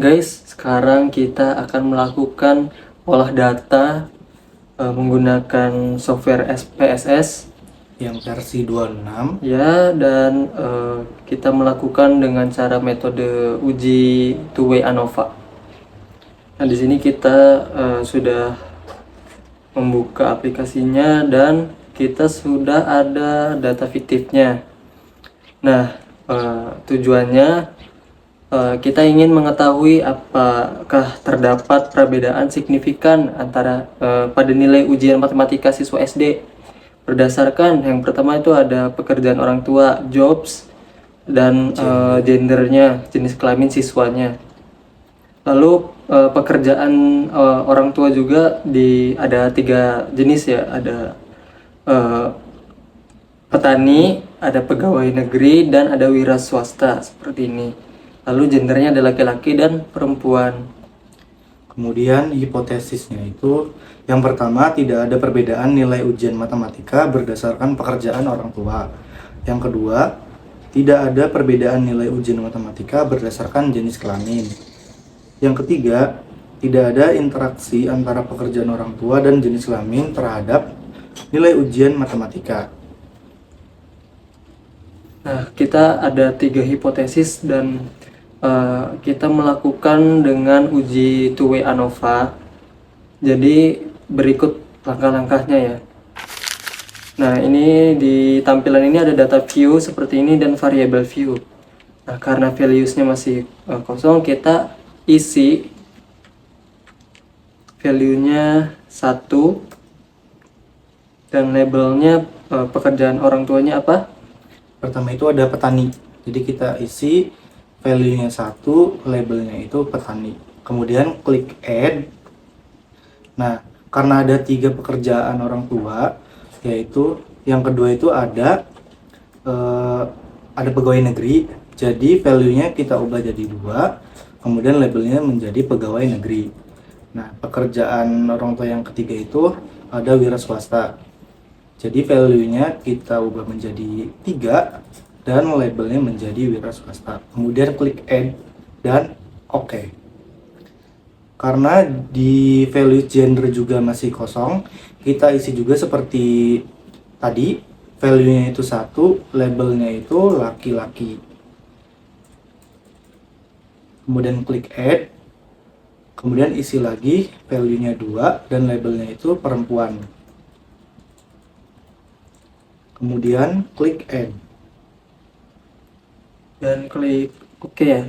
Guys, sekarang kita akan melakukan olah data menggunakan software SPSS yang versi 26. ya, dan kita melakukan dengan cara metode uji two-way ANOVA. Nah, di sini kita sudah membuka aplikasinya dan kita sudah ada data fiktifnya. Nah, tujuannya kita ingin mengetahui apakah terdapat perbedaan signifikan antara pada nilai ujian matematika siswa SD berdasarkan yang pertama itu ada pekerjaan orang tua, jobs, dan gendernya, jenis kelamin siswanya. Lalu pekerjaan orang tua juga ada 3 jenis ya, ada petani, ada pegawai negeri, dan ada wira swasta seperti ini. Lalu gendernya ada laki-laki dan perempuan. Kemudian hipotesisnya itu yang pertama, tidak ada perbedaan nilai ujian matematika berdasarkan pekerjaan orang tua. Yang kedua, tidak ada perbedaan nilai ujian matematika berdasarkan jenis kelamin. Yang ketiga, tidak ada interaksi antara pekerjaan orang tua dan jenis kelamin terhadap nilai ujian matematika. Nah, kita ada 3 hipotesis dan kita melakukan dengan uji two-way ANOVA. Jadi berikut langkah-langkahnya ya. Nah, ini di tampilan ini ada data view seperti ini dan variable view. Nah, karena values-nya masih kosong, kita isi value-nya 1 dan labelnya pekerjaan orang tuanya apa? Pertama itu ada petani. Jadi kita isi value-nya 1, labelnya itu petani. Kemudian klik add. Nah, karena ada 3 pekerjaan orang tua, yaitu yang kedua itu ada pegawai negeri. Jadi value-nya kita ubah jadi 2, kemudian labelnya menjadi pegawai negeri. Nah, pekerjaan orang tua yang ketiga itu ada wira swasta. Jadi value-nya kita ubah menjadi 3 dan labelnya menjadi wira swasta. Kemudian klik add dan oke. Karena di value gender juga masih kosong, kita isi juga seperti tadi, value-nya itu 1, labelnya itu laki-laki. Kemudian klik add, kemudian isi lagi value-nya 2 dan labelnya itu perempuan. Kemudian klik add Dan klik OK ya.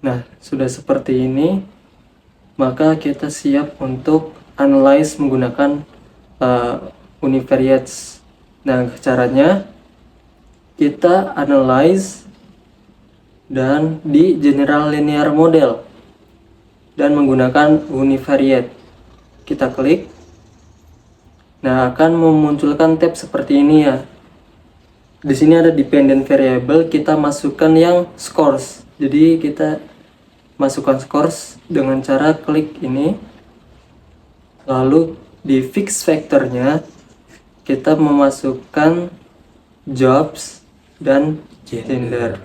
Nah, sudah seperti ini, maka kita siap untuk analyze menggunakan univariates. Nah, caranya kita analyze dan di general linear model dan menggunakan univariate. Kita klik. Nah, akan memunculkan tab seperti ini ya. Di sini ada dependent variable, kita masukkan yang scores. Jadi kita masukkan scores dengan cara klik ini. Lalu di fix factornya kita memasukkan jobs dan gender.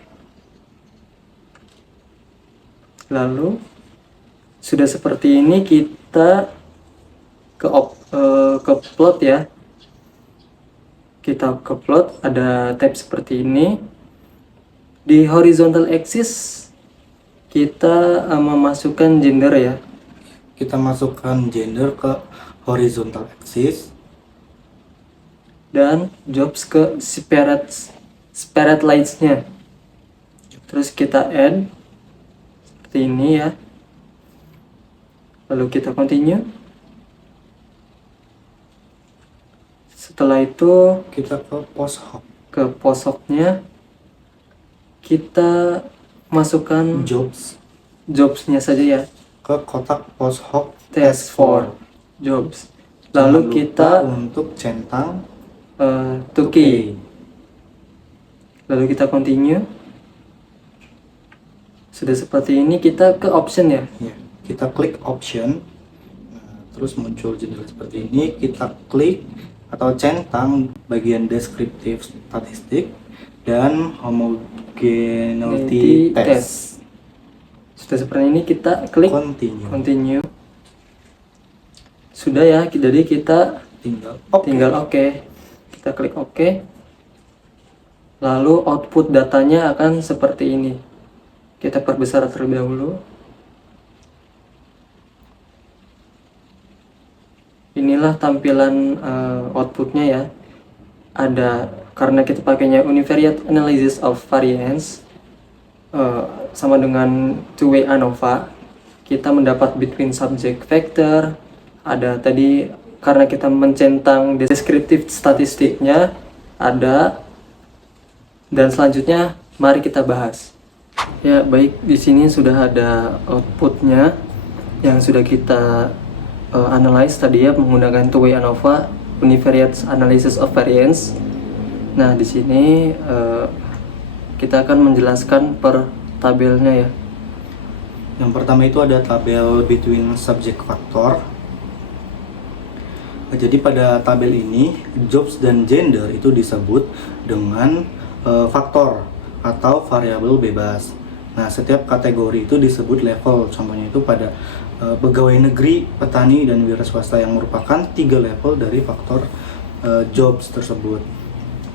Lalu sudah seperti ini, kita ke plot ya. Kita ke plot, ada tab seperti ini. Di horizontal axis kita memasukkan gender ya. Kita masukkan gender ke horizontal axis Dan jobs ke separate lines-nya. Terus kita add seperti ini ya. Lalu kita continue. Setelah itu kita ke post hoc. ke posoknya kita masukkan jobsnya saja ya, ke kotak post hoc test for jobs. Lalu kita untuk centang to key. Lalu kita continue. Sudah seperti ini, kita ke option ya. Kita klik option. Nah, terus muncul jendela seperti ini. Kita klik atau centang bagian deskriptif statistik dan homogeneity test. Sudah seperti ini, kita klik continue. Sudah ya, jadi kita tinggal oke. Kita klik oke. Lalu output datanya akan seperti ini. Kita perbesar terlebih dahulu. Inilah tampilan outputnya ya. Ada, karena kita pakainya univariate analysis of variance, sama dengan two-way ANOVA, kita mendapat between subject vector. Ada tadi, karena kita mencentang deskriptif statistiknya, ada. Dan selanjutnya mari kita bahas. Ya baik, di sini sudah ada outputnya yang sudah kita analyze tadi ya, menggunakan two-way ANOVA, univariate analysis of variance. Nah di sini kita akan menjelaskan per tabelnya ya. Yang pertama itu ada tabel between subject factor. Jadi pada tabel ini jobs dan gender itu disebut dengan faktor atau variabel bebas. Nah, setiap kategori itu disebut level. Contohnya itu pada pegawai negeri, petani, dan wira swasta yang merupakan 3 level dari faktor jobs tersebut.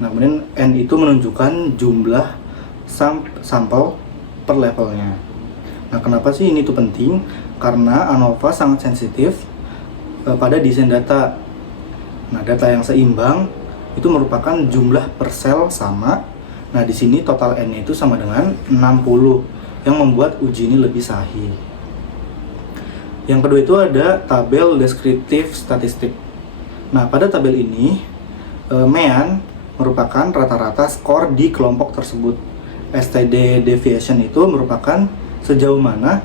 Nah, kemudian N itu menunjukkan jumlah sampel per levelnya. Nah, kenapa sih ini tuh penting? Karena ANOVA sangat sensitif pada desain data. Nah, data yang seimbang itu merupakan jumlah per sel sama. Nah, di sini total N itu sama dengan 60 yang membuat uji ini lebih sahih. Yang kedua itu ada tabel deskriptif statistik. Nah, pada tabel ini mean merupakan rata-rata skor di kelompok tersebut. STD deviation itu merupakan sejauh mana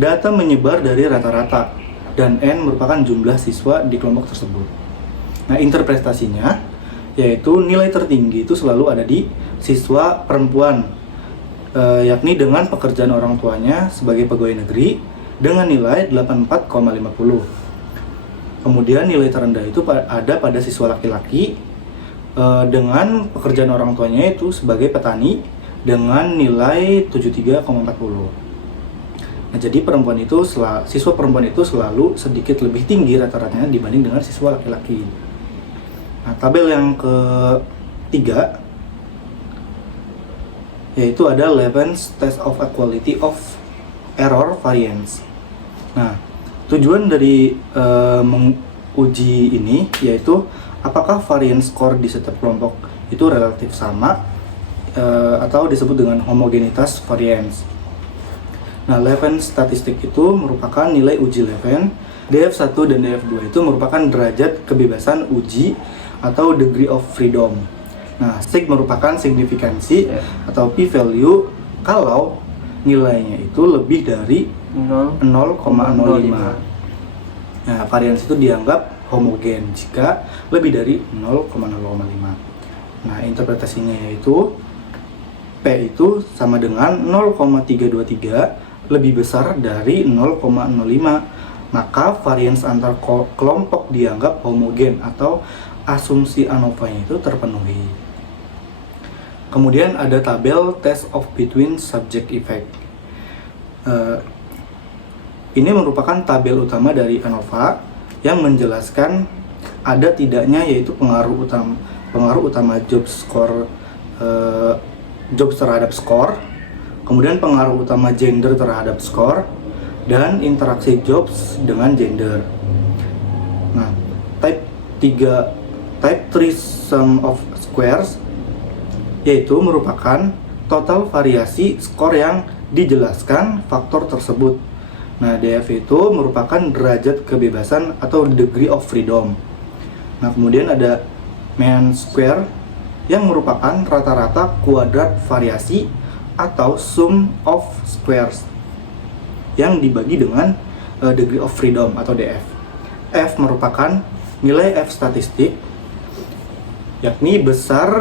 data menyebar dari rata-rata, dan N merupakan jumlah siswa di kelompok tersebut. Nah, interpretasinya yaitu nilai tertinggi itu selalu ada di siswa perempuan, yakni dengan pekerjaan orang tuanya sebagai pegawai negeri dengan nilai 84,50. Kemudian nilai terendah itu ada pada siswa laki-laki dengan pekerjaan orang tuanya itu sebagai petani dengan nilai 73,40. Nah, jadi siswa perempuan itu selalu sedikit lebih tinggi rata-ratanya dibanding dengan siswa laki-laki. Nah, tabel yang ketiga yaitu ada Levens Test of Equality of Error Variance. Nah, tujuan dari menguji ini yaitu apakah variance score di setiap kelompok itu relatif sama atau disebut dengan homogenitas variance. Nah, Levens statistik itu merupakan nilai uji Leven. DF1 dan DF2 itu merupakan derajat kebebasan uji atau degree of freedom. Nah, sig merupakan signifikansi atau p-value kalau nilainya itu lebih dari 0,05. Nah, variance itu dianggap homogen jika lebih dari 0,05. Nah, interpretasinya yaitu P itu sama dengan 0,323 lebih besar dari 0,05. Maka variance antar kelompok dianggap homogen atau asumsi ANOVA itu terpenuhi. Kemudian ada tabel test of between subject effect. Ini merupakan tabel utama dari ANOVA yang menjelaskan ada tidaknya yaitu pengaruh utama jobs terhadap skor, kemudian pengaruh utama gender terhadap skor, dan interaksi jobs dengan gender. Nah, type 3 sum of squares yaitu merupakan total variasi skor yang dijelaskan faktor tersebut. Nah, DF itu merupakan derajat kebebasan atau degree of freedom. Nah, kemudian ada mean square yang merupakan rata-rata kuadrat variasi atau sum of squares yang dibagi dengan degree of freedom atau DF. F merupakan nilai F statistik, yakni besar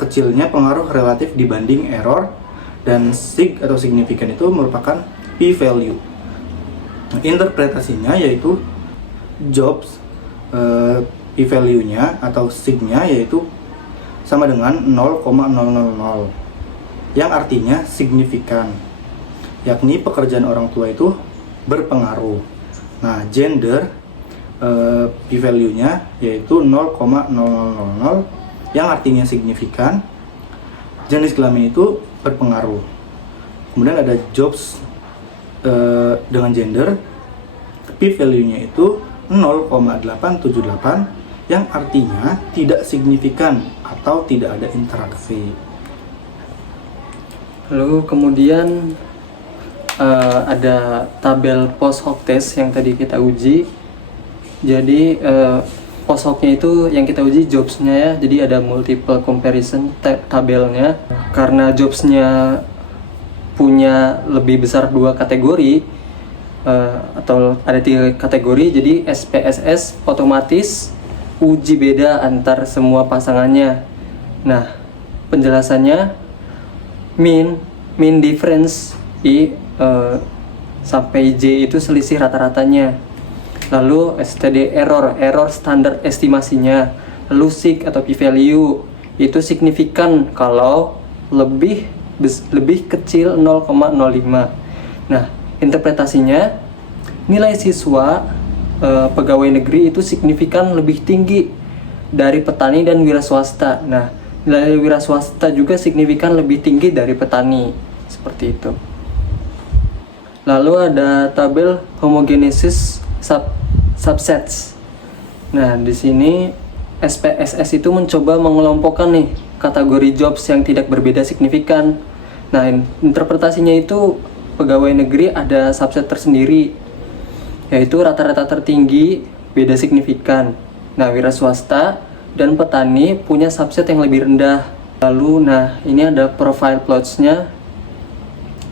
kecilnya pengaruh relatif dibanding error, dan sig atau signifikan itu merupakan p-value. Interpretasinya yaitu jobs p-value-nya atau sig-nya yaitu sama dengan 0,000 yang artinya signifikan. yakni pekerjaan orang tua itu berpengaruh. Nah, gender p-value-nya yaitu 0,0000 yang artinya signifikan. Jenis kelamin itu berpengaruh. Kemudian ada jobs dengan gender, p-value-nya itu 0,878 yang artinya tidak signifikan atau tidak ada interaksi. Lalu kemudian ada tabel post hoc test yang tadi kita uji. Jadi post hocnya itu yang kita uji jobsnya ya. Jadi ada multiple comparison tabelnya. Karena jobsnya punya lebih besar 2 kategori atau ada 3 kategori, jadi SPSS otomatis uji beda antar semua pasangannya. Nah, penjelasannya mean difference I sampai J itu selisih rata-ratanya. Lalu STD error standar estimasinya. Lalu SIG atau p-value itu signifikan kalau lebih kecil 0,05. Nah, interpretasinya nilai siswa pegawai negeri itu signifikan lebih tinggi dari petani dan wira swasta. Nah, nilai wira swasta juga signifikan lebih tinggi dari petani, seperti itu. Lalu ada tabel homogenesis subsets. Nah, di sini SPSS itu mencoba mengelompokkan nih kategori jobs yang tidak berbeda signifikan. Nah, interpretasinya itu pegawai negeri ada subset tersendiri, yaitu rata-rata tertinggi beda signifikan. Nah, wira swasta dan petani punya subset yang lebih rendah. Lalu, ini ada profile plots-nya.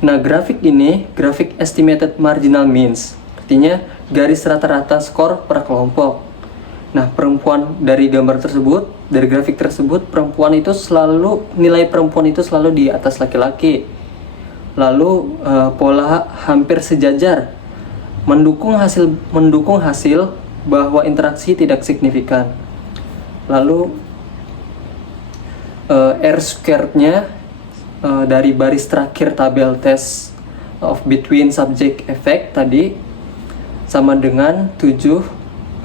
Nah, grafik ini grafik estimated marginal means, artinya garis rata-rata skor per kelompok. Nah, perempuan dari gambar tersebut, dari grafik tersebut, nilai perempuan itu selalu di atas laki-laki. Lalu pola hampir sejajar mendukung hasil bahwa interaksi tidak signifikan. Lalu R-squared-nya dari baris terakhir tabel test of between subject effect tadi sama dengan 748.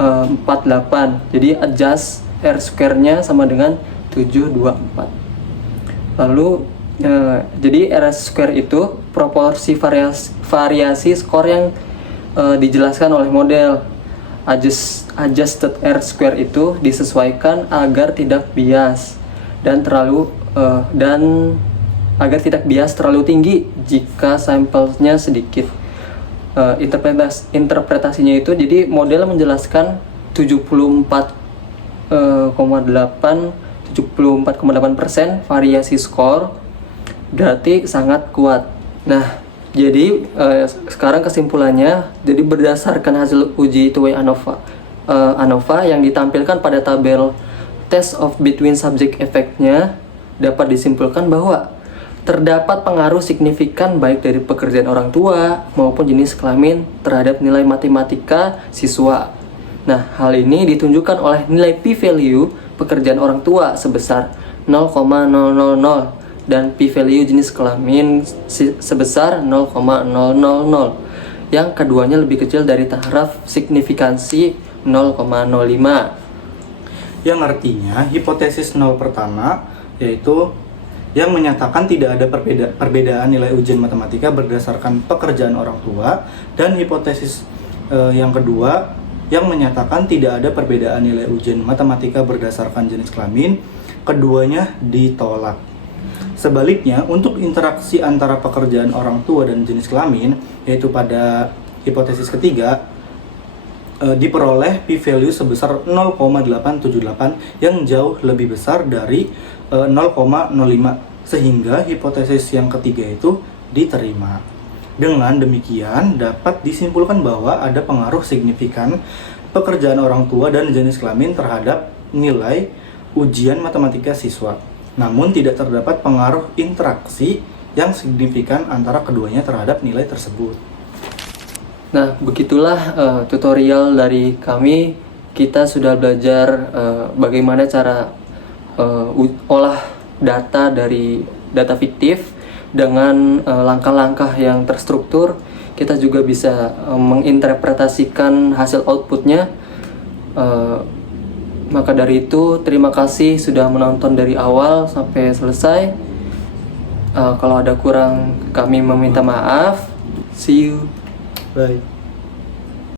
Jadi adjust R-squared-nya sama dengan 724. Lalu jadi R-squared itu proporsi variasi skor yang dijelaskan oleh model. Adjusted R-squared itu disesuaikan agar tidak bias agar tidak bias terlalu tinggi jika sampelnya sedikit. Interpretasinya itu jadi model menjelaskan 74,8% variasi skor, berarti sangat kuat. Nah, jadi sekarang kesimpulannya, jadi berdasarkan hasil uji two-way ANOVA yang ditampilkan pada tabel test of between subject effect-nya, dapat disimpulkan bahwa terdapat pengaruh signifikan baik dari pekerjaan orang tua maupun jenis kelamin terhadap nilai matematika siswa. Nah, hal ini ditunjukkan oleh nilai p-value pekerjaan orang tua sebesar 0,000 dan p-value jenis kelamin sebesar 0,000. Yang keduanya lebih kecil dari taraf signifikansi 0,05. Yang artinya hipotesis 0 pertama yaitu yang menyatakan tidak ada perbedaan nilai ujian matematika berdasarkan pekerjaan orang tua, dan hipotesis yang kedua yang menyatakan tidak ada perbedaan nilai ujian matematika berdasarkan jenis kelamin, keduanya ditolak. Sebaliknya, untuk interaksi antara pekerjaan orang tua dan jenis kelamin, yaitu pada hipotesis ketiga, diperoleh p-value sebesar 0,878 yang jauh lebih besar dari 0,05, sehingga hipotesis yang ketiga itu diterima. Dengan demikian dapat disimpulkan bahwa ada pengaruh signifikan pekerjaan orang tua dan jenis kelamin terhadap nilai ujian matematika siswa. Namun tidak terdapat pengaruh interaksi yang signifikan antara keduanya terhadap nilai tersebut. Nah, begitulah tutorial dari kami. Kita sudah belajar bagaimana cara olah data dari data fiktif dengan langkah-langkah yang terstruktur, kita juga bisa menginterpretasikan hasil outputnya. Maka dari itu, terima kasih sudah menonton dari awal sampai selesai. Kalau ada kurang, kami meminta maaf. See you. Bye.